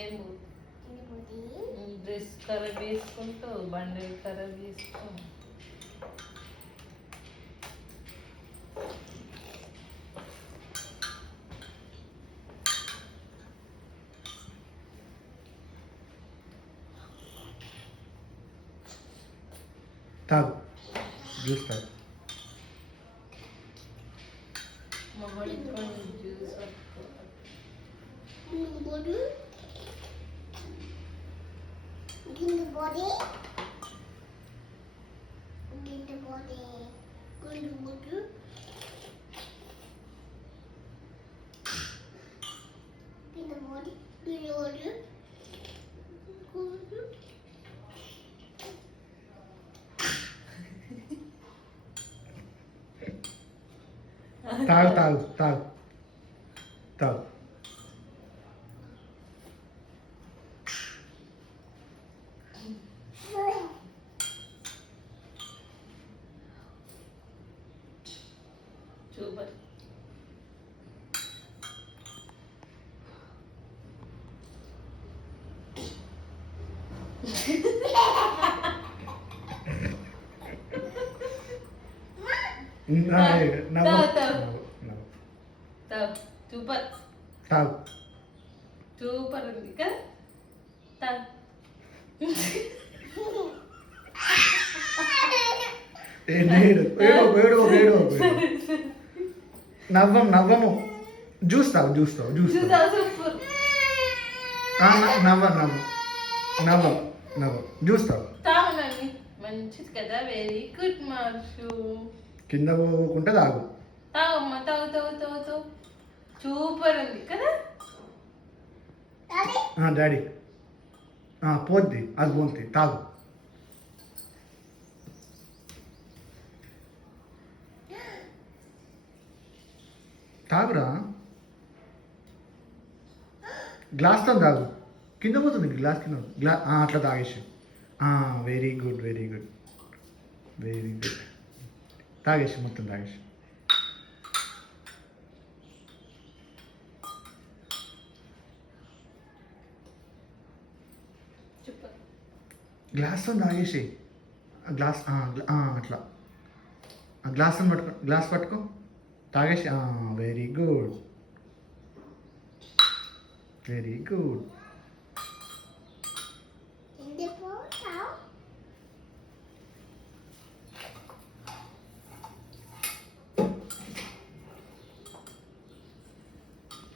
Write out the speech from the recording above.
ఏం డ్రెస్ ఖరాబ్ చేసుకుంటూ బండిల్ ఖరాబ్ చేసుకో. తాగు జ్యూస్ తాగు. జ్యూస్ తాగు తాగు తాగు తాగు. సూపర్. సూపర్ తాగు. సూపర్ ఉంది కదా. నవ్వము. జ్యూస్ తాగు జ్యూస్ తాగు జ్యూస్ సూపర్. నవ్వ జ్యూస్ తాగు. తాగునండి మంచిది కదా. Very good మార్షు. కింద పోకుండా తాగు. తాగమ్మా తాగు తాగు తాగు తాగు. సూపర్ ఉంది కదా. డాడీ పోద్ది అది పోతుంది. తాగు. తాగురా. గ్లాస్తో తాగు. కింద పోతుంది గ్లాస్ కింద. అట్లా తాగేసి. Very good very good very good. తాగేసి మొత్తం తాగేసి. గ్లాస్తో తాగేసి. గ్లాస్ అట్లా గ్లాస్ పట్టుకో తాగేసి. Very good very good.